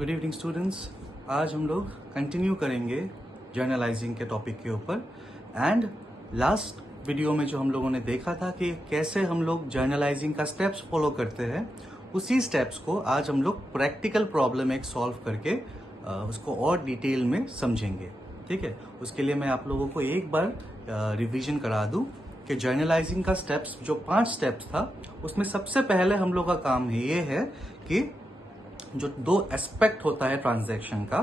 Good evening students. आज हम लोग कंटिन्यू करेंगे जर्नलाइजिंग के टॉपिक के ऊपर। एंड लास्ट वीडियो में जो हम लोगों ने देखा था कि कैसे हम लोग जर्नलाइजिंग का स्टेप्स फॉलो करते हैं, उसी स्टेप्स को आज हम लोग प्रैक्टिकल प्रॉब्लम एक सॉल्व करके उसको और डिटेल में समझेंगे। ठीक है, उसके लिए मैं आप लोगों को एक बार रिवीजन करा दूं कि जर्नलाइजिंग का स्टेप्स जो 5 स्टेप्स था, उसमें सबसे पहले हम लोग का काम ये है कि जो 2 एस्पेक्ट होता है ट्रांजैक्शन का,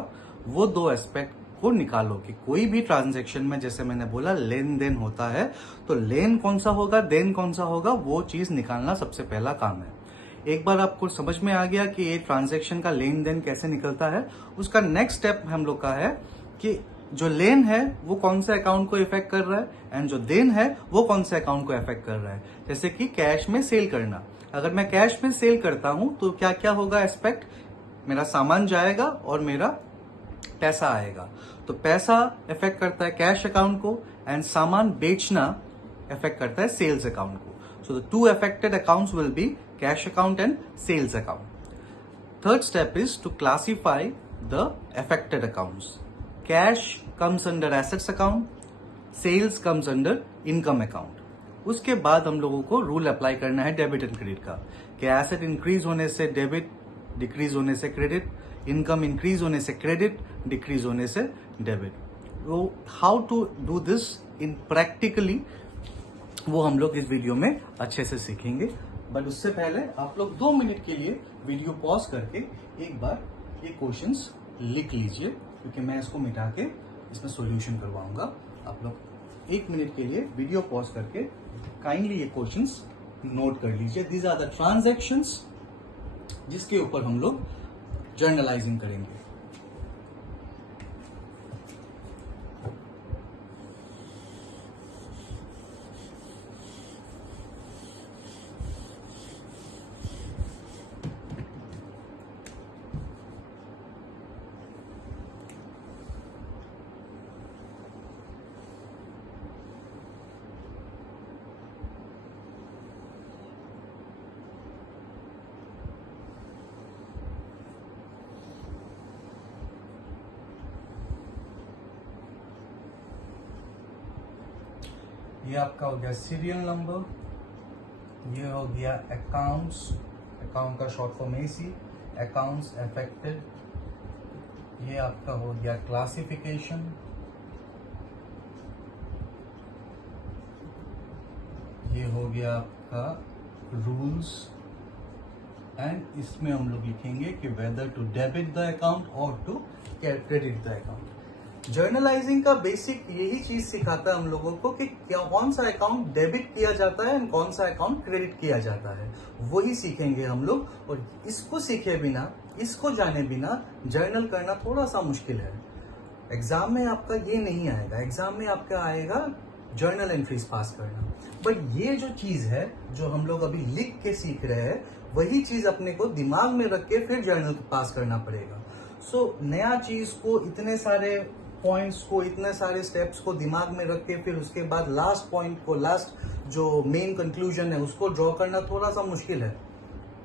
वो 2 एस्पेक्ट को निकालो। कि कोई भी ट्रांजैक्शन में, जैसे मैंने बोला, लेन देन होता है, तो लेन कौन सा होगा, देन कौन सा होगा, वो चीज निकालना सबसे पहला काम है। एक बार आपको समझ में आ गया कि ये ट्रांजैक्शन का लेन देन कैसे निकलता है, उसका नेक्स्ट स्टेप हम लोग का है कि जो लेन है वो कौन से अकाउंट को इफेक्ट कर रहा है एंड जो देन है वो कौन से अकाउंट को इफेक्ट कर रहा है। जैसे कि कैश में सेल करना, अगर मैं कैश में सेल करता हूं तो क्या क्या होगा एस्पेक्ट, मेरा सामान जाएगा और मेरा पैसा आएगा। तो पैसा इफेक्ट करता है कैश अकाउंट को एंड सामान बेचना इफेक्ट करता है सेल्स अकाउंट को। So the 2 affected accounts will be cash account and sales account. Third step is to classify the affected accounts. Cash comes under assets account, sales comes under income account. उसके बाद हम लोगों को rule apply करना है debit and credit का, कि asset increase होने से डेबिट, डिक्रीज होने से क्रेडिट, इनकम इंक्रीज होने से क्रेडिट, डिक्रीज होने से डेबिट। वो how to do this in practically, वो हम लोग इस वीडियो में अच्छे से सीखेंगे। बट उससे पहले आप लोग 2 मिनट के लिए वीडियो पॉज करके एक बार ये क्वेश्चंस लिख लीजिए, क्योंकि मैं इसको मिटा के इसमें सॉल्यूशन करवाऊंगा। आप लोग 1 मिनट के लिए वीडियो पॉज करके काइंडली ये क्वेश्चंस नोट कर लीजिए। दीज आर द ट्रांजैक्शंस जिसके ऊपर हम लोग जर्नलाइजिंग करेंगे। ये आपका हो गया सीरियल नंबर, ये हो गया अकाउंट्स, अकाउंट का short form AC, accounts affected. ये आपका हो गया क्लासिफिकेशन, ये हो गया आपका रूल्स, एंड इसमें हम लोग लिखेंगे कि whether to debit the account और to credit the account. Journalising का बेसिक यही चीज सिखाता है हम लोगों को कि कौन सा अकाउंट डेबिट किया जाता है और कौन सा अकाउंट क्रेडिट किया जाता है, वही सीखेंगे हम लोग। और इसको सीखे बिना, इसको जाने बिना जर्नल करना थोड़ा सा मुश्किल है। एग्जाम में आपका ये नहीं आएगा, एग्जाम में आपका आएगा जर्नल एंट्रीज पास करना। बट ये जो चीज है जो हम लोग अभी लिख के सीख रहे हैं, वही चीज अपने को दिमाग में रख के फिर जर्नल पास करना पड़ेगा। सो नया चीज को, इतने सारे पॉइंट्स को, इतने सारे स्टेप्स को दिमाग में रख के फिर उसके बाद लास्ट पॉइंट को, लास्ट जो मेन कंक्लूजन है उसको ड्रॉ करना थोड़ा सा मुश्किल है।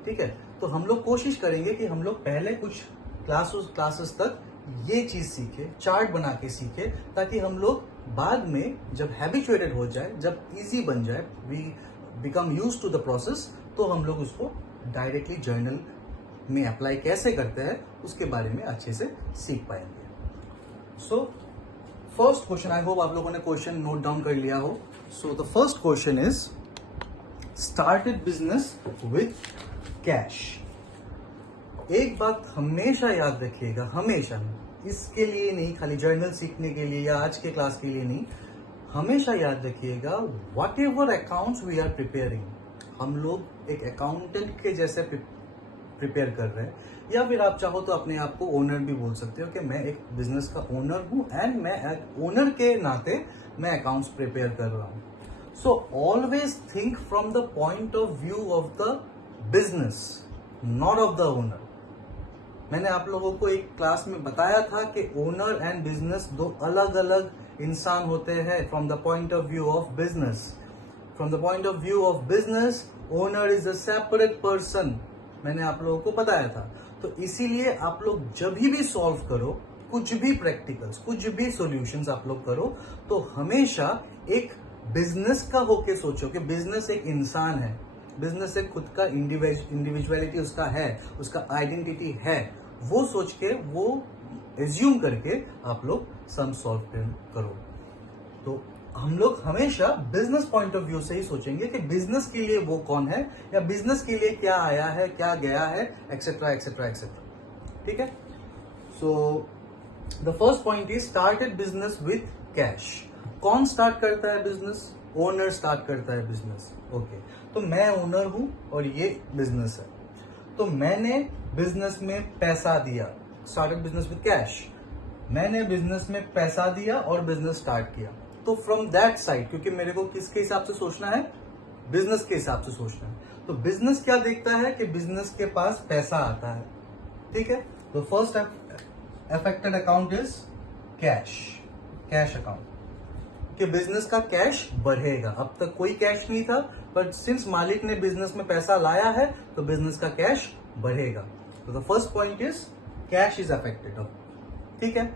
ठीक है, तो हम लोग कोशिश करेंगे कि हम लोग पहले कुछ क्लासेस तक ये चीज सीखे, चार्ट बना के सीखे, ताकि हम लोग बाद में जब हैबिचुएटेड हो जाए, जब इजी बन जाए, we become use to the process, तो हम लोग उसको डायरेक्टली जर्नल में अप्लाई कैसे करते हैं उसके बारे में अच्छे से सीख पाएंगे। So first question, I hope आप लोगों ने क्वेश्चन नोट डाउन कर लिया हो। So the first question is started business with cash. एक बात हमेशा याद रखिएगा, हमेशा, इसके लिए नहीं, खाली जर्नल सीखने के लिए या आज के क्लास के लिए नहीं, हमेशा याद रखिएगा, whatever accounts we are preparing, हम लोग एक अकाउंटेंट के जैसे प्रिपेयर कर रहे हैं, या फिर आप चाहो तो अपने आप को ओनर भी बोल सकते हो कि मैं एक बिजनेस का ओनर हूं एंड मैं ओनर के नाते मैं अकाउंट्स प्रिपेयर कर रहा हूं। So always think from the point of view of the business, not of the owner. मैंने आप लोगों को एक क्लास में बताया था कि ओनर एंड बिजनेस 2 अलग अलग इंसान होते हैं from the point of view of business. From the point of view of business, owner is a separate person, मैंने आप लोगों को बताया था। तो इसीलिए आप लोग जब भी सॉल्व करो, कुछ भी प्रैक्टिकल्स, कुछ भी सॉल्यूशंस आप लोग करो, तो हमेशा एक बिजनेस का होके सोचो कि बिजनेस एक इंसान है, बिजनेस एक खुद का इंडिविजुअलिटी उसका है, उसका आइडेंटिटी है, वो सोच के, वो एज्यूम करके आप लोग सम सॉल्व करो। तो हम लोग हमेशा बिजनेस पॉइंट ऑफ व्यू से ही सोचेंगे कि बिजनेस के लिए वो कौन है, या बिजनेस के लिए क्या आया है, क्या गया है, एक्सेट्रा एक्सेट्रा एक्सेट्रा। ठीक है। So the first point is started business with cash. कौन स्टार्ट करता है बिजनेस? ओनर स्टार्ट करता है बिजनेस। ओके, तो मैं ओनर हूं और ये बिजनेस है, तो मैंने बिजनेस में पैसा दिया, स्टार्टेड बिजनेस विथ कैश। मैंने बिजनेस में पैसा दिया और बिजनेस स्टार्ट किया। तो फ्रॉम दैट साइड, क्योंकि मेरे को किसके हिसाब से सोचना है? बिजनेस के हिसाब से सोचना है। तो बिजनेस क्या देखता है कि बिजनेस के पास पैसा आता है। ठीक है। तो first affected account is cash, cash account, कि बिजनेस का कैश बढ़ेगा। अब तक कोई कैश नहीं था, बट सिंस मालिक ने बिजनेस में पैसा लाया है तो बिजनेस का कैश बढ़ेगा। तो the first point is cash is affected. ठीक है।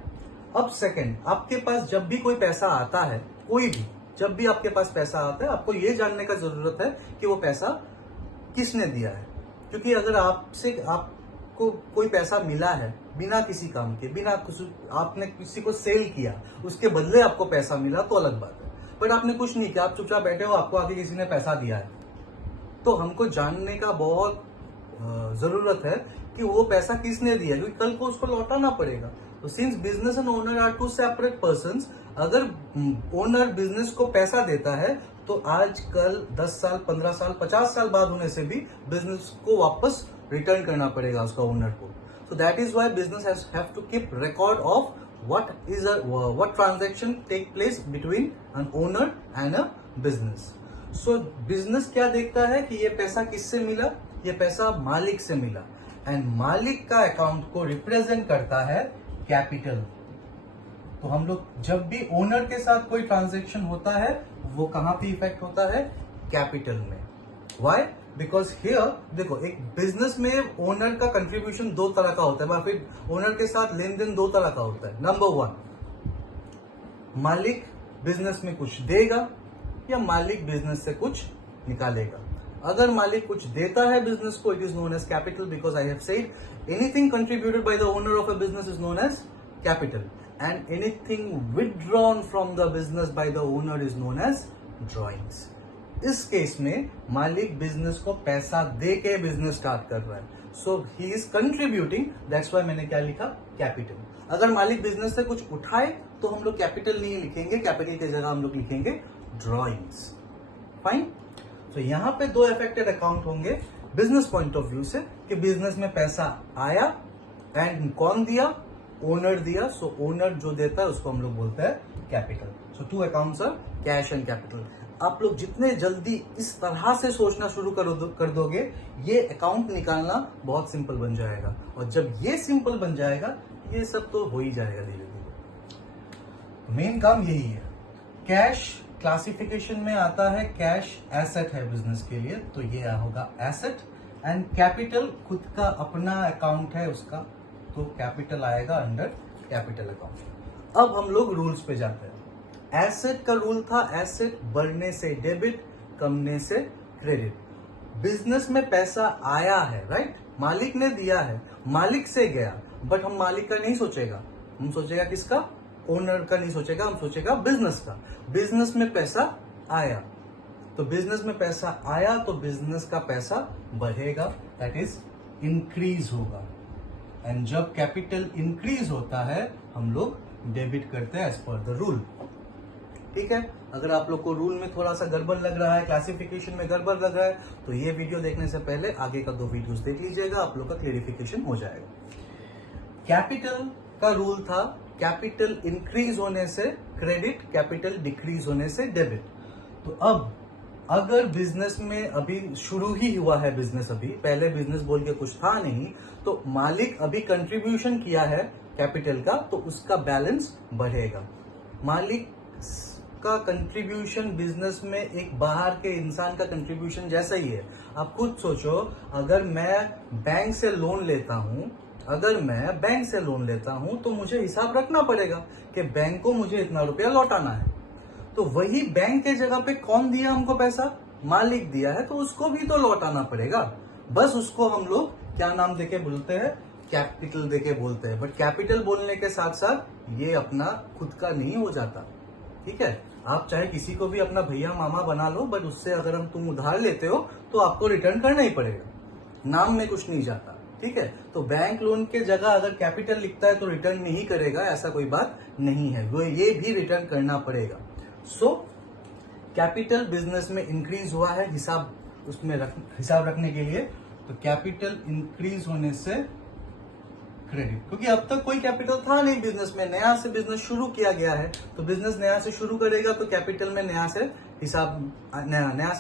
अब सेकंड, आपके पास जब भी कोई पैसा आता है, कोई भी, जब भी आपके पास पैसा आता है, आपको ये जानने का जरूरत है कि वो पैसा किसने दिया है। क्योंकि अगर आपको कोई पैसा मिला है बिना किसी काम के, बिना कुछ, आपने किसी को सेल किया, उसके बदले आपको पैसा मिला, तो अलग बात है। बट आपने कुछ नहीं किया, आप चुपचाप बैठे हो, आपको आगे किसी ने पैसा दिया है, तो हमको जानने का बहुत जरूरत है कि वो पैसा किसने दिया, क्योंकि कल को उसको लौटाना पड़ेगा। तो since business and owner are two separate persons, अगर ओनर बिजनेस को पैसा देता है तो आज कल 10 साल, 15 साल, 50 साल बाद होने से भी बिजनेस को वापस रिटर्न करना पड़ेगा उसका ओनर को। So that is why business have to keep record of what transaction take place between an owner and a business. So business क्या देखता है कि ये पैसा किससे मिला? ये पैसा मालिक से मिला, एंड मालिक का अकाउंट को रिप्रेजेंट करता है कैपिटल। तो हम लोग जब भी ओनर के साथ कोई ट्रांजेक्शन होता है, वो कहां पे इफेक्ट होता है? कैपिटल में। Why? बिकॉज हियर देखो, एक बिजनेस में ओनर का कंट्रीब्यूशन दो तरह का होता है, फिर ओनर के साथ लेन देन दो तरह का होता है। नंबर वन, मालिक बिजनेस में कुछ देगा या मालिक बिजनेस से कुछ निकालेगा। अगर मालिक कुछ देता है बिजनेस को, it is known as capital, because I have said anything contributed by the owner of a business is known as capital, and anything withdrawn from the business by the owner is known as drawings. इस case में मालिक business को पैसा दे के business start कर रहा है, so he is contributing, that's why मैंने क्या लिखा? कैपिटल। अगर मालिक बिजनेस से कुछ उठाए तो हम लोग कैपिटल नहीं लिखेंगे, कैपिटल की जगह हम लोग लिखेंगे ड्रॉइंग्स। फाइन। तो यहां पे दो अफेक्टेड अकाउंट होंगे बिजनेस पॉइंट ऑफ व्यू से, कि बिजनेस में पैसा आया एंड कौन दिया? ओनर दिया। सो ओनर जो देता है उसको हम लोग बोलते हैं capital. So two accounts are cash and capital. आप लोग जितने जल्दी इस तरह से सोचना शुरू कर दोगे, ये अकाउंट निकालना बहुत सिंपल बन जाएगा, और जब ये सिंपल बन जाएगा, ये सब तो हो ही जाएगा धीरे धीरे। मेन काम यही है। कैश क्लासिफिकेशन में आता है, कैश एसेट है बिजनेस के लिए, तो ये होगा एसेट, एंड कैपिटल खुद का अपना अकाउंट है उसका, तो कैपिटल आएगा अंडर कैपिटल अकाउंट। अब हम लोग रूल्स पे जाते हैं। एसेट का रूल था, एसेट बढ़ने से डेबिट, कमने से क्रेडिट। बिजनेस में पैसा आया है, राइट, मालिक ने दिया है, मालिक से गया, बट हम मालिक का नहीं सोचेगा, हम सोचेगा किसका? ओनर का नहीं सोचेगा, हम सोचेगा बिजनेस का। बिजनेस में पैसा आया, तो बिजनेस में पैसा आया तो बिजनेस का पैसा बढ़ेगा, दैट इज इंक्रीज होगा। एंड जब कैपिटल इंक्रीज होता है, हम लोग डेबिट करते हैं एज पर द रूल। ठीक है। अगर आप लोग को रूल में थोड़ा सा गड़बड़ लग रहा है, क्लासिफिकेशन में गड़बड़ लग रहा है, तो ये वीडियो देखने से पहले आगे का 2 वीडियोस देख लीजिएगा, आप लोग का क्लियरिफिकेशन हो जाएगा। कैपिटल का रूल था, कैपिटल इंक्रीज होने से क्रेडिट, कैपिटल डिक्रीज होने से डेबिट। तो अब अगर बिजनेस में अभी शुरू ही हुआ है, बिजनेस अभी, पहले बिजनेस बोल के कुछ था नहीं, तो मालिक अभी कंट्रीब्यूशन किया है कैपिटल का, तो उसका बैलेंस बढ़ेगा। मालिक आपका कंट्रीब्यूशन बिजनेस में एक बाहर के इंसान का कंट्रीब्यूशन जैसा ही है। आप खुद सोचो, अगर मैं बैंक से लोन लेता हूं तो मुझे हिसाब रखना पड़ेगा कि बैंक को मुझे इतना रुपया लौटाना है। तो वही बैंक के जगह पे कौन दिया हमको पैसा? मालिक दिया है, तो उसको भी तो लौटाना पड़ेगा। बस उसको हम लोग क्या नाम देके बोलते हैं? कैपिटल देके बोलते हैं। बट कैपिटल बोलने के साथ साथ ये अपना खुद का नहीं हो जाता, ठीक है। आप चाहे किसी को भी अपना भैया मामा बना लो, बट उससे अगर तुम उधार लेते हो तो आपको रिटर्न करना ही पड़ेगा, नाम में कुछ नहीं जाता, ठीक है। तो बैंक लोन के जगह अगर कैपिटल लिखता है तो रिटर्न नहीं करेगा, ऐसा कोई बात नहीं है, वो ये भी रिटर्न करना पड़ेगा। सो कैपिटल बिजनेस में इंक्रीज हुआ है हिसाब हिसाब रखने के लिए, तो कैपिटल इंक्रीज होने से क्रेडिट, क्योंकि अब तक कोई कैपिटल था नहीं बिजनेस में, नया से बिजनेस शुरू किया गया है, तो बिजनेस नया से शुरू करेगा तो कैपिटल में नया से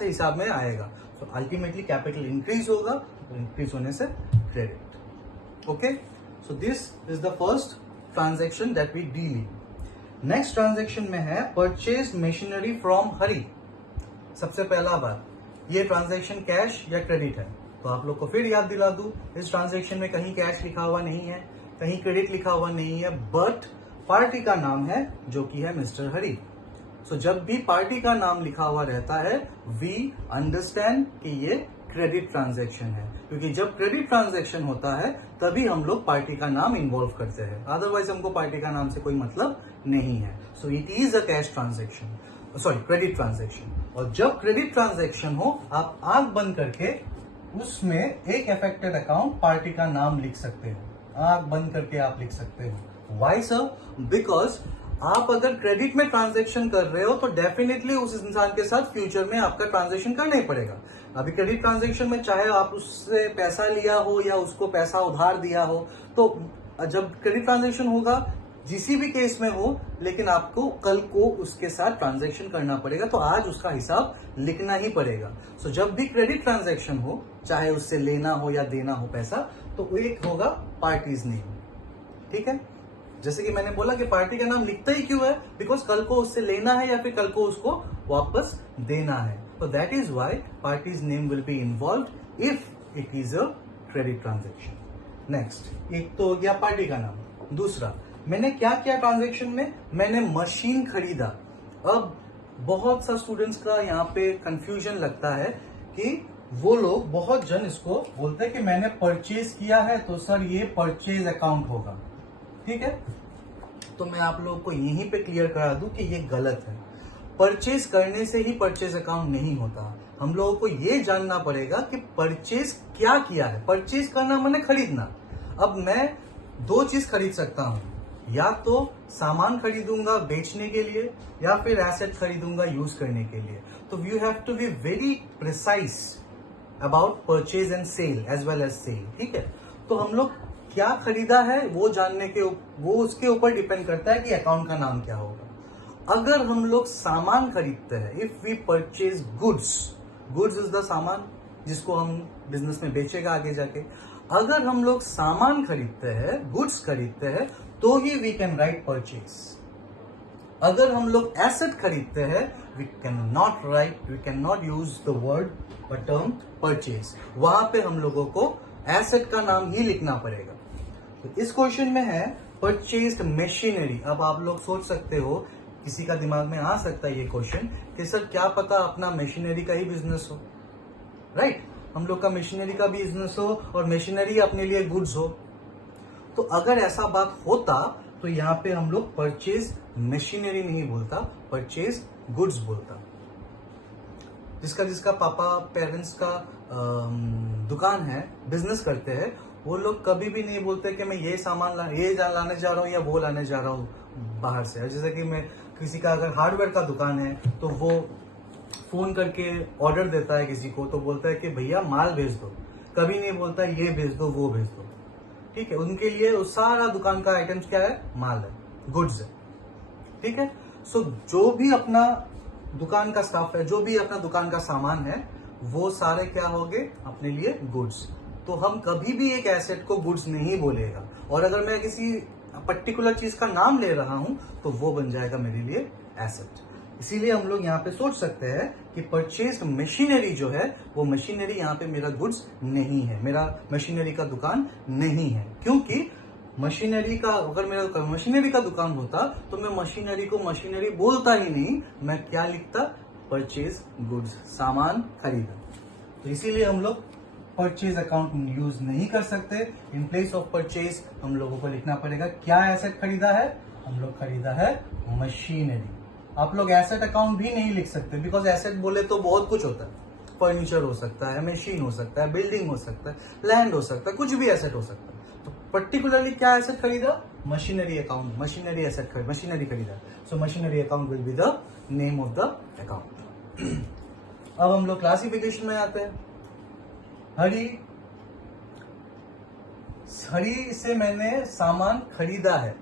हिसाब में आएगा। तो अल्टीमेटली कैपिटल इंक्रीज होगा, तो इंक्रीज होने से credit. Okay, so this is the first transaction that we deal in. Next transaction में है परचेज मशीनरी फ्रॉम हरी। सबसे पहला बात, ये ट्रांजेक्शन कैश या क्रेडिट है, तो आप लोग को फिर याद दिला दूं, इस ट्रांजेक्शन में कहीं कैश लिखा हुआ नहीं है, कहीं क्रेडिट लिखा हुआ नहीं है, बट पार्टी का नाम है जो कि है मिस्टर हरी। सो जब भी पार्टी का नाम लिखा हुआ रहता है, वी अंडरस्टैंड कि ये क्रेडिट ट्रांजेक्शन है, क्योंकि जब क्रेडिट ट्रांजेक्शन होता है तभी हम लोग पार्टी का नाम इन्वॉल्व करते हैं, अदरवाइज हमको पार्टी का नाम से कोई मतलब नहीं है। So it is a cash transaction, sorry credit transaction. और जब क्रेडिट ट्रांजेक्शन हो, आप आंख बंद करके उसमें एक अफेक्टेड अकाउंट पार्टी का नाम लिख सकते हो, आंख बंद करके आप लिख सकते हो। Why sir? बिकॉज आप अगर क्रेडिट में ट्रांजेक्शन कर रहे हो तो डेफिनेटली उस इंसान के साथ फ्यूचर में आपका ट्रांजेक्शन करना ही पड़ेगा। अभी क्रेडिट ट्रांजेक्शन में चाहे आप उससे पैसा लिया हो या उसको पैसा उधार दिया हो, तो जब क्रेडिट ट्रांजेक्शन होगा, जिसी भी केस में हो, लेकिन आपको कल को उसके साथ ट्रांजैक्शन करना पड़ेगा, तो आज उसका हिसाब लिखना ही पड़ेगा। सो जब भी क्रेडिट ट्रांजैक्शन हो, चाहे उससे लेना हो या देना हो पैसा, तो एक होगा पार्टीज नेम, ठीक है। जैसे कि मैंने बोला कि पार्टी का नाम लिखता ही क्यों है? बिकॉज कल को उससे लेना है या फिर कल को उसको वापस देना है, तो that is why parties name will be involve if it is a credit transaction. Next, एक तो हो गया पार्टी का नाम। दूसरा, मैंने क्या किया ट्रांजेक्शन में? मैंने मशीन खरीदा। अब बहुत सा स्टूडेंट्स का यहाँ पे कंफ्यूजन लगता है कि वो लोग, बहुत जन इसको बोलते हैं कि मैंने परचेज किया है तो सर ये परचेज अकाउंट होगा, ठीक है। तो मैं आप लोगों को यहीं पे क्लियर करा दूं कि ये गलत है। परचेज करने से ही परचेज अकाउंट नहीं होता। हम लोगों को ये जानना पड़ेगा कि परचेज क्या किया है। परचेज करना माने खरीदना। अब मैं दो चीज खरीद सकता हूं, या तो सामान खरीदूंगा बेचने के लिए, या फिर एसेट खरीदूंगा यूज करने के लिए। तो you have to be very precise about purchase and sale as well as sale, ठीक है। तो हम लोग क्या खरीदा है वो जानने के वो उसके ऊपर डिपेंड करता है कि अकाउंट का नाम क्या होगा। अगर हम लोग सामान खरीदते हैं, if we purchase goods, goods is the सामान जिसको हम बिजनेस में बेचेगा आगे जाके। अगर हम लोग सामान खरीदते हैं, गुड्स खरीदते हैं, तो ही वी कैन राइट परचेज। अगर हम लोग एसेट खरीदते हैं, we can not use the word or term purchase. वहां पे हम लोगों को एसेट का नाम ही लिखना पड़ेगा। तो इस क्वेश्चन में है परचेज्ड मशीनरी। अब आप लोग सोच सकते हो, किसी का दिमाग में आ सकता है ये क्वेश्चन कि सर क्या पता अपना मशीनरी का ही बिजनेस हो, राइट? हम लोग का मशीनरी का बिजनेस हो और मशीनरी अपने लिए गुड्स हो। तो अगर ऐसा बात होता तो यहाँ पे हम लोग परचेज मशीनरी नहीं बोलता, परचेज गुड्स बोलता। जिसका पापा पेरेंट्स का दुकान है, बिजनेस करते हैं, वो लोग कभी भी नहीं बोलते कि मैं ये सामान लाने जा रहा हूँ या वो लाने जा रहा हूँ बाहर से। जैसे कि मैं किसी का अगर हार्डवेयर का दुकान है तो वो फोन करके ऑर्डर देता है किसी को, तो बोलता है कि भैया माल भेज दो, कभी नहीं बोलता ये भेज दो वो भेज दो, ठीक है। उनके लिए वो सारा दुकान का आइटम्स क्या है? माल है, गुड्स है, ठीक है। सो जो भी अपना दुकान का स्टाफ है, जो भी अपना दुकान का सामान है, वो सारे क्या होंगे? अपने लिए गुड्स। तो हम कभी भी एक एसेट को गुड्स नहीं बोलेगा। और अगर मैं किसी पर्टिकुलर चीज का नाम ले रहा हूं तो वो बन जाएगा मेरे लिए एसेट। इसीलिए हम लोग यहाँ पे सोच सकते हैं कि परचेज मशीनरी जो है वो मशीनरी यहाँ पे मेरा गुड्स नहीं है, मेरा मशीनरी का दुकान नहीं है। क्योंकि मशीनरी का, अगर मेरा मशीनरी का दुकान होता तो मैं मशीनरी को मशीनरी बोलता ही नहीं, मैं क्या लिखता, परचेज गुड्स, सामान खरीदा। तो इसीलिए हम लोग परचेज अकाउंट यूज नहीं कर सकते। इन प्लेस ऑफ परचेज हम लोगों को लिखना पड़ेगा क्या एसेट खरीदा है, हम लोग खरीदा है मशीनरी। आप लोग एसेट अकाउंट भी नहीं लिख सकते, बिकॉज एसेट बोले तो बहुत कुछ होता है, फर्नीचर हो सकता है, मशीन हो सकता है, बिल्डिंग हो सकता है, लैंड हो सकता है, कुछ भी एसेट हो सकता है। तो पर्टिकुलरली क्या एसेट खरीदा, machinery account, machinery asset machinery खरीदा। So machinery account will be the name of the account. अब हम लोग क्लासिफिकेशन में आते हैं। हरी से मैंने सामान खरीदा है।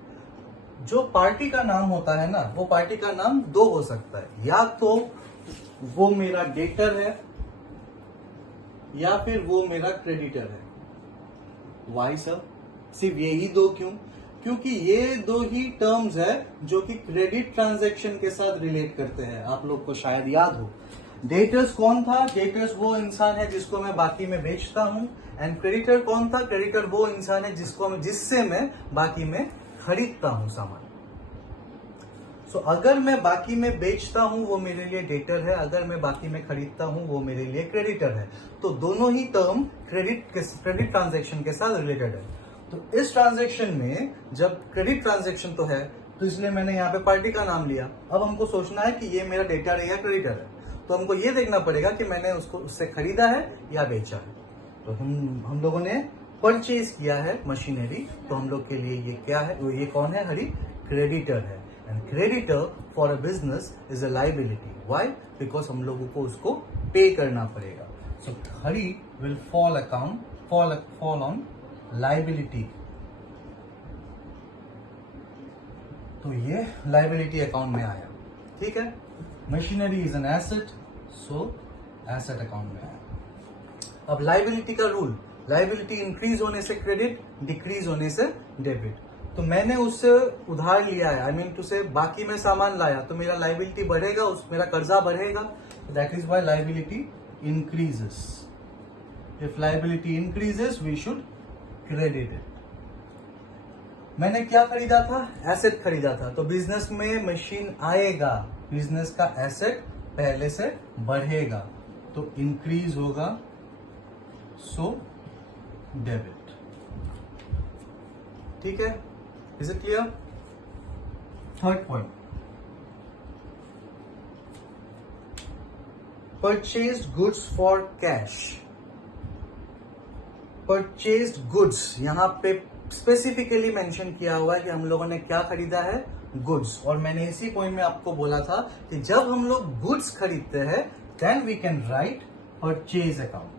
जो पार्टी का नाम होता है ना, वो पार्टी का नाम दो हो सकता है, या तो वो मेरा डेटर है या फिर वो मेरा क्रेडिटर है। वाई सर, सिर्फ यही दो? क्यों? क्योंकि ये दो ही टर्म्स है जो कि क्रेडिट ट्रांजैक्शन के साथ रिलेट करते हैं। आप लोग को शायद याद हो, डेटर्स कौन था? डेटर्स वो इंसान है जिसको मैं बाकी में बेचता हूं। एंड क्रेडिटर कौन था? क्रेडिटर वो इंसान है जिससे मैं बाकी में खरीदता हूं सामान। सो अगर मैं बाकी में बेचता हूं वो मेरे लिए डेटर है, अगर मैं बाकी में खरीदता हूं वो मेरे लिए क्रेडिटर है। तो दोनों ही टर्म क्रेडिट ट्रांजैक्शन के साथ रिलेटेड है। तो इस ट्रांजैक्शन में जब क्रेडिट ट्रांजैक्शन तो है, तो इसलिए मैंने यहाँ पे पार्टी का नाम लिया। अब हमको सोचना है कि ये मेरा डेटर है या क्रेडिटर है, तो हमको ये देखना पड़ेगा कि मैंने उससे खरीदा है या बेचा है। तो हम लोगों ने परचेज किया है मशीनरी, तो हम लोग के लिए ये क्या है, ये कौन है? हरी क्रेडिटर है। And creditor for a business is a liability. Why? Because हम लोगों को उसको पे करना पड़ेगा। सो हरी विल फॉल ऑन लाइबिलिटी। तो ये लाइबिलिटी अकाउंट में आया, ठीक है। Machinery is an asset, so asset account में आया। अब लाइबिलिटी का रूल, लाइबिलिटी इंक्रीज होने से क्रेडिट, डिक्रीज होने से डेबिट। तो मैंने उससे उधार लिया है, आई मीन टू से बाकी में सामान लाया, तो मेरा लाइबिलिटी बढ़ेगा, मेरा कर्जा बढ़ेगा। That is why liability increases. If liability increases we should credit it. मैंने क्या खरीदा था? एसेट खरीदा था। तो बिजनेस में मशीन आएगा, बिजनेस का एसेट पहले से बढ़ेगा, तो इंक्रीज होगा, सो डेबिट। ठीक है, is it clear? Third point, purchase goods for cash. Purchase goods यहां पे स्पेसिफिकली मेंशन किया हुआ है कि हम लोगों ने क्या खरीदा है? गुड्स। और मैंने इसी पॉइंट में आपको बोला था कि जब हम लोग गुड्स खरीदते हैं then we can write purchase account,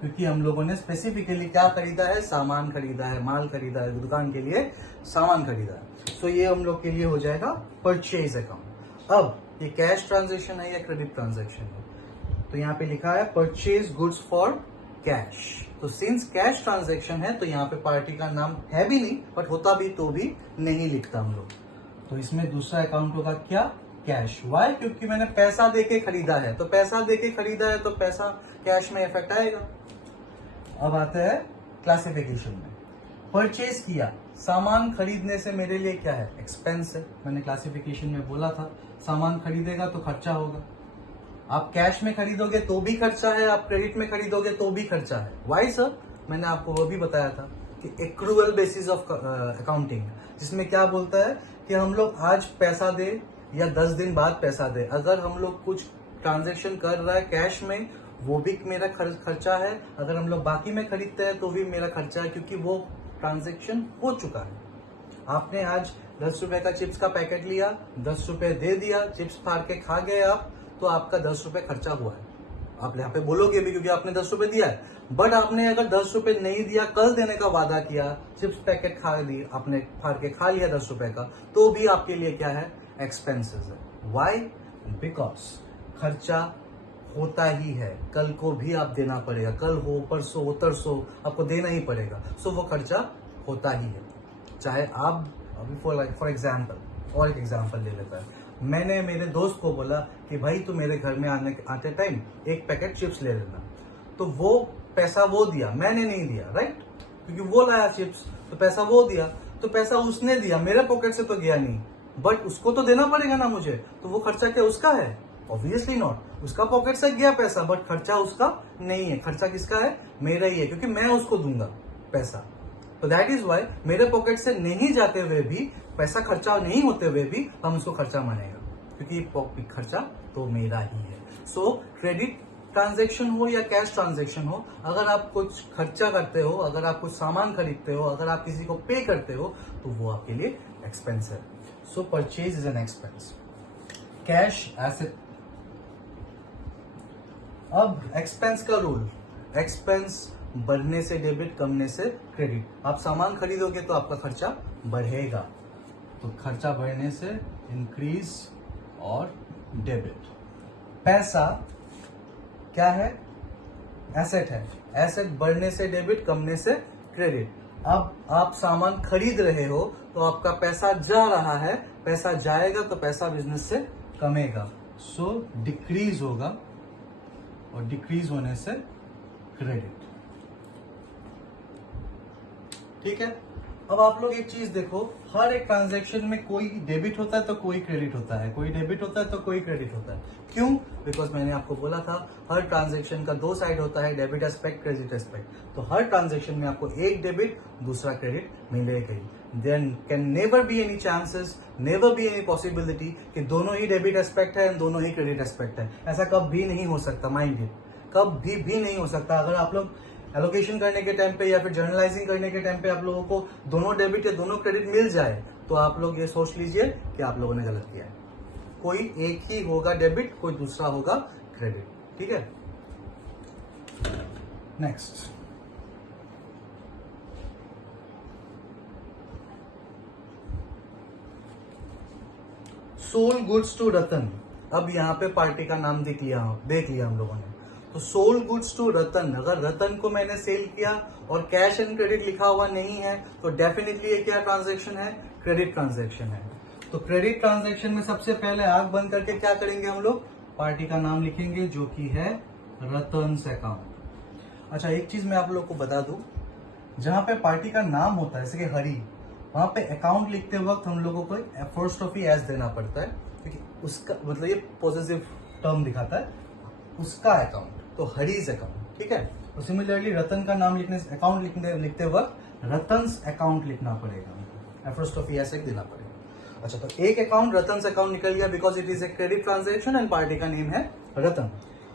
क्योंकि हम लोगों ने स्पेसिफिकली क्या खरीदा है? सामान खरीदा है, माल खरीदा है, दुकान के लिए सामान खरीदा है। सो ये हम लोग के लिए हो जाएगा परचेज अकाउंट। अब ये कैश ट्रांजेक्शन है या क्रेडिट ट्रांजेक्शन है? तो यहाँ पे लिखा है परचेज गुड्स फॉर कैश। तो सिंस कैश ट्रांजैक्शन है तो यहाँ पे पार्टी का नाम है भी नहीं, बट होता भी तो भी नहीं लिखता हम लोग। तो इसमें दूसरा अकाउंट होगा क्या? कैश। वाई? क्योंकि मैंने पैसा देके खरीदा है, तो पैसा देके खरीदा है तो पैसा कैश में इफेक्ट आएगा। अब आते हैं क्लासिफिकेशन में। परचेज किया, सामान खरीदने से मेरे लिए क्या है? एक्सपेंस है। मैंने क्लासिफिकेशन में बोला था सामान खरीदेगा तो खर्चा होगा। आप कैश में खरीदोगे तो भी खर्चा है, आप क्रेडिट में खरीदोगे तो भी खर्चा है। Why sir? मैंने आपको वो भी बताया था कि एक्रूअल बेसिस ऑफ अकाउंटिंग, जिसमें क्या बोलता है कि हम लोग आज पैसा दे या 10 दिन बाद पैसा दे। अगर हम लोग कुछ ट्रांजैक्शन कर रहा है कैश में, वो भी मेरा खर्चा है। अगर हम लोग बाकी में खरीदते हैं तो भी मेरा खर्चा है, क्योंकि वो ट्रांजैक्शन हो चुका है। आपने आज 10 रुपए का चिप्स का पैकेट लिया, 10 रुपए दे दिया, चिप्स फाड़ के खा गए आप, तो आपका 10 रुपए खर्चा हुआ है। आप यहाँ पे बोलोगे भी क्योंकि आपने 10 रुपए दिया है। बट आपने अगर 10 रुपए नहीं दिया, कल देने का वादा किया, चिप्स पैकेट खा ली, आपने फाड़ के खा लिया 10 रुपए का, तो भी आपके लिए क्या है? एक्सपेंसेस है। वाई? बिकॉज खर्चा होता ही है, कल को भी आप देना पड़ेगा, कल हो, परसों हो, तरसों आपको देना ही पड़ेगा। सो वो खर्चा होता ही है। चाहे आप अभी फॉर एग्जाम्पल और एक एग्जांपल ले लेता है। मैंने मेरे दोस्त को बोला कि भाई तू मेरे घर में आते टाइम एक पैकेट चिप्स ले लेना, तो वो पैसा वो दिया, मैंने नहीं दिया, राइट, क्योंकि वो लाया चिप्स, तो पैसा वो दिया, तो पैसा उसने दिया, मेरे पॉकेट से तो गया नहीं, बट उसको तो देना पड़ेगा ना मुझे, तो वो खर्चा क्या उसका है? Obviously not. उसका पॉकेट से गया पैसा, बट खर्चा उसका नहीं है, खर्चा किसका है? मेरा ही है, क्योंकि मैं उसको दूंगा पैसा। तो दैट इज वाई मेरे पॉकेट से नहीं जाते हुए भी, पैसा खर्चा नहीं होते हुए भी हम उसको खर्चा मानेगा, क्योंकि खर्चा तो मेरा ही है। सो क्रेडिट ट्रांजैक्शन हो या कैश ट्रांजैक्शन हो, अगर आप कुछ खर्चा करते हो, अगर आप कुछ सामान खरीदते हो, अगर आप किसी को पे करते हो, तो वो आपके लिए एक्सपेंस है। सो purchase is an expense. Cash asset. अब एक्सपेंस का रूल, एक्सपेंस बढ़ने से डेबिट, कमने से क्रेडिट। आप सामान खरीदोगे तो आपका खर्चा बढ़ेगा, तो खर्चा बढ़ने से इंक्रीज और डेबिट। पैसा क्या है? एसेट है। एसेट बढ़ने से डेबिट, कमने से क्रेडिट। अब आप सामान खरीद रहे हो तो आपका पैसा जा रहा है, पैसा जाएगा तो पैसा बिजनेस से कमेगा, सो डिक्रीज होगा, और डिक्रीज होने से क्रेडिट। ठीक है। अब आप लोग एक चीज देखो, हर एक ट्रांजैक्शन में कोई डेबिट होता है तो कोई क्रेडिट होता है, कोई डेबिट होता है तो कोई क्रेडिट होता है। क्यों? बिकॉज मैंने आपको बोला था हर ट्रांजैक्शन का दो साइड होता है, डेबिट एस्पेक्ट, क्रेडिट एस्पेक्ट। तो हर ट्रांजैक्शन में आपको एक डेबिट दूसरा क्रेडिट मिलेगा ही। Then can never be any chances, never be any possibility कि दोनों ही डेबिट एस्पेक्ट है एंड दोनों ही क्रेडिट एस्पेक्ट है। ऐसा कभी नहीं हो सकता, माइंड इट, कभी भी नहीं हो सकता। अगर आप लोग एलोकेशन करने के टाइम पे या फिर जर्नलाइजिंग करने के टाइम पे आप लोगों को दोनों डेबिट या दोनों क्रेडिट मिल जाए, तो आप लोग ये सोच लीजिए कि आप लोगों ने गलत किया है। कोई एक ही होगा डेबिट, कोई दूसरा होगा क्रेडिट। ठीक है। नेक्स्ट, सोल्ड गुड्स टू रतन। अब यहाँ पे पार्टी का नाम देख लिया हम लोगों ने। तो सोल्ड गुड्स टू रतन, अगर रतन को मैंने सेल किया और कैश एंड क्रेडिट लिखा हुआ नहीं है, तो डेफिनेटली ये क्या ट्रांजैक्शन है? क्रेडिट ट्रांजैक्शन है। तो क्रेडिट ट्रांजैक्शन में सबसे पहले आंख बंद करके क्या करेंगे हम लोग? पार्टी का नाम लिखेंगे, जो कि है रतन्स अकाउंट। अच्छा, एक चीज मैं आप लोग को बता दूं, जहां पे पार्टी का नाम होता है जैसे कि हरी, वहां पे अकाउंट लिखते वक्त हम लोगों को एपोस्ट्रोफी एस देना पड़ता है, क्योंकि उसका मतलब ये पॉजिटिव टर्म दिखाता है, उसका अकाउंट, तो हरीज अकाउंट। ठीक है। तो सिमिलरली रतन का नाम अकाउंट लिखते वक्त रतन्स अकाउंट लिखना पड़ेगा, एपोस्ट्रोफी एस देना पड़ेगा। अच्छा, तो एक अकाउंट रतन्स अकाउंट निकल गया, because it is a credit transaction and party का नेम है रतन।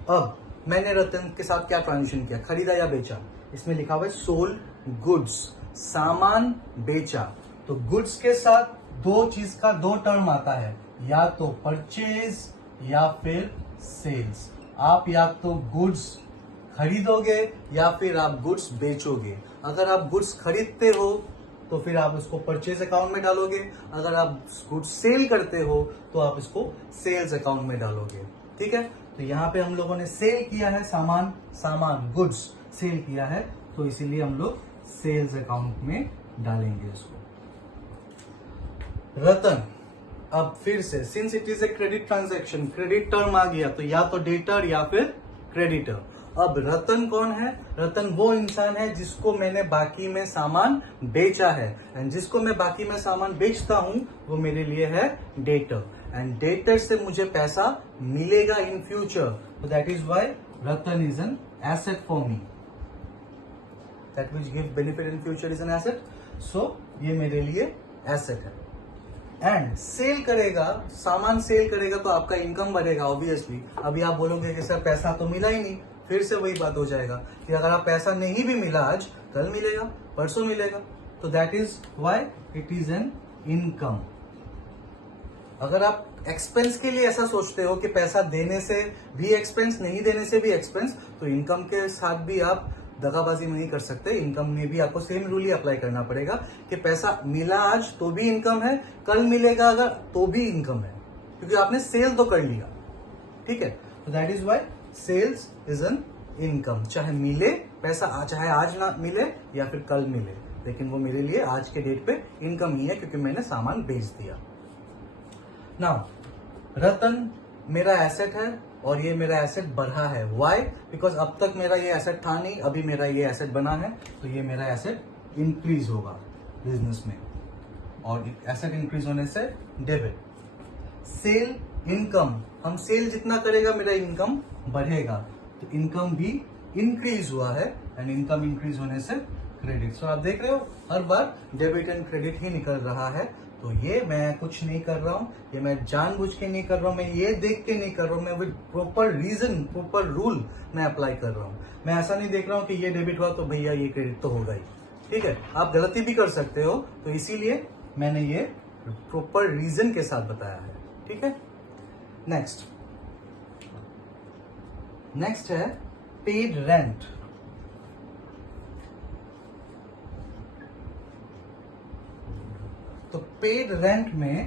अब मैंने रतन के साथ क्या ट्रांजेक्शन किया? खरीदा या बेचा? इसमें लिखा हुआ है सोल्ड गुड्स, सामान बेचा। तो गुड्स के साथ दो चीज का दो टर्म आता है, या तो परचेज या फिर सेल्स। आप या तो गुड्स खरीदोगे या फिर आप गुड्स बेचोगे। अगर आप गुड्स खरीदते हो तो फिर आप उसको परचेज अकाउंट में डालोगे, अगर आप गुड्स सेल करते हो तो आप इसको सेल्स अकाउंट में डालोगे। ठीक है। तो यहाँ पे हम लोगों ने सेल किया है, सामान गुड्स सेल किया है, तो इसीलिए हम लोग सेल्स अकाउंट में डालेंगे इसको। रतन, अब फिर से since it is a credit transaction, credit term आ गया, तो या तो डेटर या फिर क्रेडिटर। अब रतन कौन है? रतन वो इंसान है जिसको मैंने बाकी में सामान बेचा है, एंड जिसको मैं बाकी में सामान बेचता हूं वो मेरे लिए है डेटर, एंड डेटर से मुझे पैसा मिलेगा इन फ्यूचर, तो that is why Ratan is an asset for me, that which give benefit in future is an asset. So ये मेरे लिए एसेट है। एंड सेल करेगा, सामान सेल करेगा तो आपका इनकम बढ़ेगा ऑब्वियसली। अभी आप बोलोगे कि सर पैसा तो मिला ही नहीं, फिर से वही बात हो जाएगा कि अगर आप पैसा नहीं भी मिला आज, कल मिलेगा, परसों मिलेगा, तो that is why it is an income. अगर आप एक्सपेंस के लिए ऐसा सोचते हो कि पैसा देने से भी एक्सपेंस, नहीं देने से भी एक्सपेंस, तो इनकम के साथ भी आप दगाबाजी नहीं कर सकते। इनकम में भी आपको सेम रूल ही अप्लाई करना पड़ेगा कि पैसा मिला आज तो भी इनकम है, कल मिलेगा अगर तो भी इनकम है, क्योंकि आपने सेल तो कर लिया। ठीक है। तो that is why sales is an income. चाहे मिले पैसा, चाहे आज ना मिले या फिर कल मिले, लेकिन वो मेरे लिए आज के डेट पे इनकम ही है, क्योंकि मैंने सामान बेच दिया। नाउ रतन मेरा एसेट है और ये मेरा एसेट बढ़ा है। व्हाई? बिकॉज अब तक मेरा ये एसेट था नहीं, अभी मेरा ये एसेट बना है, तो ये मेरा एसेट इंक्रीज होगा बिजनेस में, और एसेट इंक्रीज होने से डेबिट। सेल इनकम, हम सेल जितना करेगा मेरा इनकम बढ़ेगा, तो इनकम भी इंक्रीज हुआ है, एंड इनकम इंक्रीज होने से क्रेडिट। सो आप देख रहे हो हर बार डेबिट एंड क्रेडिट ही निकल रहा है। तो ये मैं कुछ नहीं कर रहा हूँ, ये मैं जानबूझ के नहीं कर रहा हूँ, मैं ये देख के नहीं कर रहा हूँ, मैं with proper reason, proper rule मैं अप्लाई कर रहा हूँ। मैं ऐसा नहीं देख रहा हूँ कि ये डेबिट हुआ तो भैया ये क्रेडिट तो होगा ही। ठीक है, आप गलती भी कर सकते हो, तो इसीलिए मैंने ये प्रॉपर रीजन के साथ बताया है। ठीक है, नेक्स्ट है पेड रेंट। तो पेड रेंट में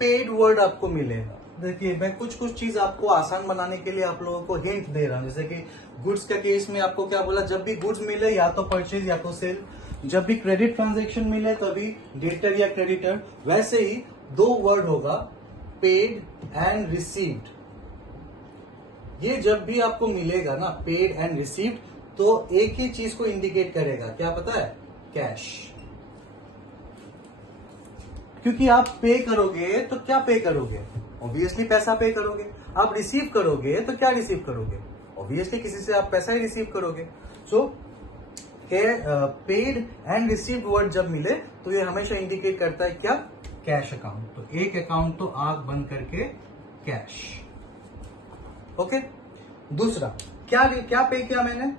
पेड वर्ड आपको मिलेगा। देखिए, मैं कुछ चीज आपको आसान बनाने के लिए आप लोगों को हिंट दे रहा हूं। जैसे कि गुड्स का केस में आपको क्या बोला, जब भी गुड्स मिले या तो परचेज या तो सेल। जब भी क्रेडिट ट्रांजैक्शन मिले तभी डेटर या क्रेडिटर। वैसे ही दो वर्ड होगा, पेड एंड रिसीव्ड। ये जब भी आपको मिलेगा ना, पेड एंड रिसीव्ड, तो एक ही चीज को इंडिकेट करेगा, क्या पता है? कैश। क्योंकि आप पे करोगे तो क्या पे करोगे? ऑब्वियसली पैसा पे करोगे। आप रिसीव करोगे तो क्या रिसीव करोगे? ऑब्वियसली किसी से आप पैसा ही रिसीव करोगे। सो पेड एंड रिसीव्ड वर्ड जब मिले तो ये हमेशा इंडिकेट करता है क्या? Cash account. तो एक अकाउंट तो आंख बंद करके कैश। ओके, दूसरा क्या पे किया मैंने?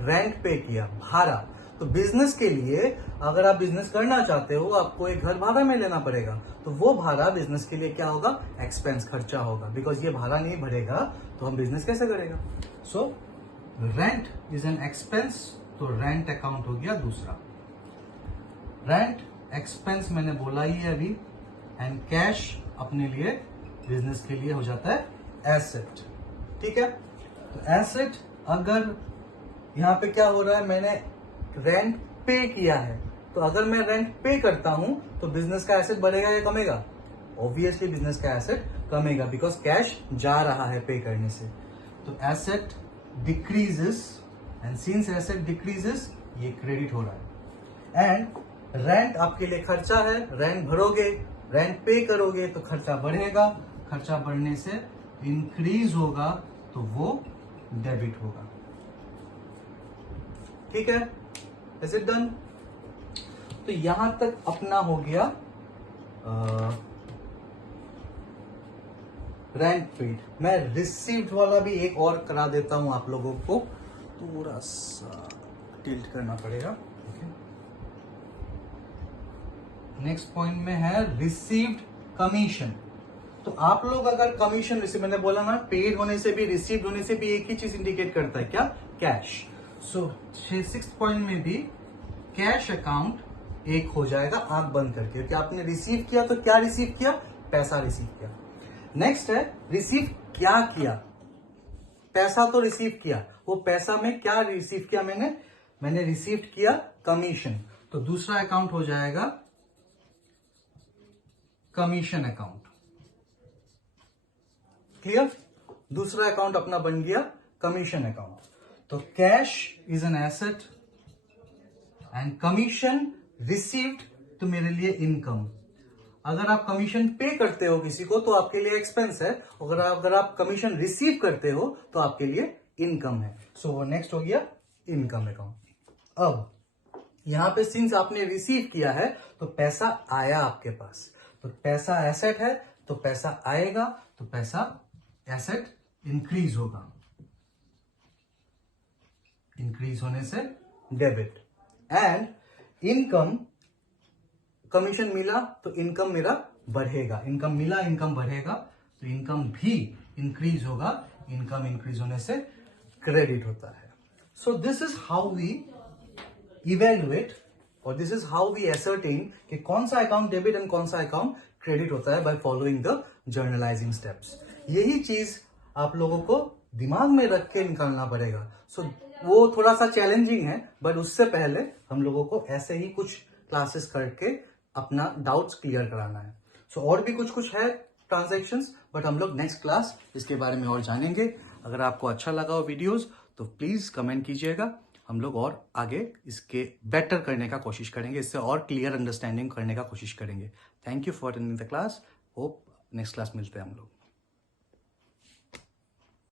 रेंट पे किया, भाड़ा। तो बिजनेस के लिए अगर आप बिजनेस करना चाहते हो, आपको एक घर भाड़ा में लेना पड़ेगा, तो वो भाड़ा बिजनेस के लिए क्या होगा? एक्सपेंस, खर्चा होगा। बिकॉज ये भाड़ा नहीं भरेगा तो हम बिजनेस कैसे करेगा? So rent is an expense, तो रेंट अकाउंट हो गया दूसरा। रेंट एक्सपेंस मैंने बोला ही है अभी, एंड कैश अपने लिए बिजनेस के लिए हो जाता है एसेट। ठीक है, तो एसेट, अगर यहां पे क्या हो रहा है, मैंने रेंट पे किया है, तो अगर मैं रेंट पे करता हूं तो बिजनेस का एसेट बढ़ेगा या कमेगा? ऑब्वियसली बिजनेस का एसेट कमेगा, बिकॉज कैश जा रहा है पे करने से। तो asset decreases, and since asset decreases ये क्रेडिट हो रहा है। एंड रेंट आपके लिए खर्चा है, रेंट भरोगे, रेंट पे करोगे तो खर्चा बढ़ेगा, खर्चा बढ़ने से इंक्रीज होगा, तो वो डेबिट होगा। ठीक है, इज इट डन? तो यहां तक अपना हो गया रेंट पेड। मैं रिसीव्ड वाला भी एक और करा देता हूं आप लोगों को, थोड़ा सा टिल्ट करना पड़ेगा। नेक्स्ट पॉइंट में है रिसीव्ड कमीशन। तो आप लोग अगर कमीशन रिसीव, मैंने बोला ना, पेड होने से भी रिसीव्ड होने से भी एक ही चीज इंडिकेट करता है, क्या? कैश। सो 6th पॉइंट में भी कैश अकाउंट एक हो जाएगा आंख बंद करके, क्योंकि आपने रिसीव किया तो क्या रिसीव किया? पैसा रिसीव किया। नेक्स्ट है रिसीव क्या किया? पैसा तो रिसीव किया, वो पैसा में क्या रिसीव किया मैंने रिसीव किया कमीशन। तो दूसरा अकाउंट हो जाएगा कमीशन अकाउंट। क्लियर? दूसरा अकाउंट अपना बन गया कमीशन अकाउंट। तो cash is an asset and commission received तो मेरे लिए इनकम। अगर आप कमीशन पे करते हो किसी को तो आपके लिए एक्सपेंस है, अगर आप कमीशन रिसीव करते हो तो आपके लिए इनकम है। सो वो नेक्स्ट हो गया इनकम अकाउंट। अब यहां पे सिंस आपने रिसीव किया है तो पैसा आया आपके पास, तो पैसा एसेट है तो पैसा आएगा, तो पैसा एसेट इंक्रीज होगा, इंक्रीज होने से डेबिट। एंड इनकम, कमीशन मिला तो इनकम मेरा बढ़ेगा, इनकम मिला इनकम बढ़ेगा, तो इनकम भी इंक्रीज होगा, इनकम इंक्रीज होने से क्रेडिट होता है। So this is how we evaluate और this is how we ascertain कि कौन सा अकाउंट डेबिट एंड कौन सा अकाउंट क्रेडिट होता है, by following the journalising steps. यही चीज आप लोगों को दिमाग में रख के निकालना पड़ेगा। सो वो थोड़ा सा चैलेंजिंग है, बट उससे पहले हम लोगों को ऐसे ही कुछ क्लासेस करके अपना डाउट्स क्लियर कराना है। सो और भी कुछ कुछ है ट्रांजैक्शंस, बट हम लोग नेक्स्ट क्लास इसके बारे में और जानेंगे। अगर आपको अच्छा लगा हो वीडियोस तो प्लीज कमेंट कीजिएगा, हम लोग और आगे इसके बेटर करने का कोशिश करेंगे, इससे और क्लियर अंडरस्टैंडिंग करने का कोशिश करेंगे। Thank you for attending the class. Hope next class मिलते हैं हम लोग।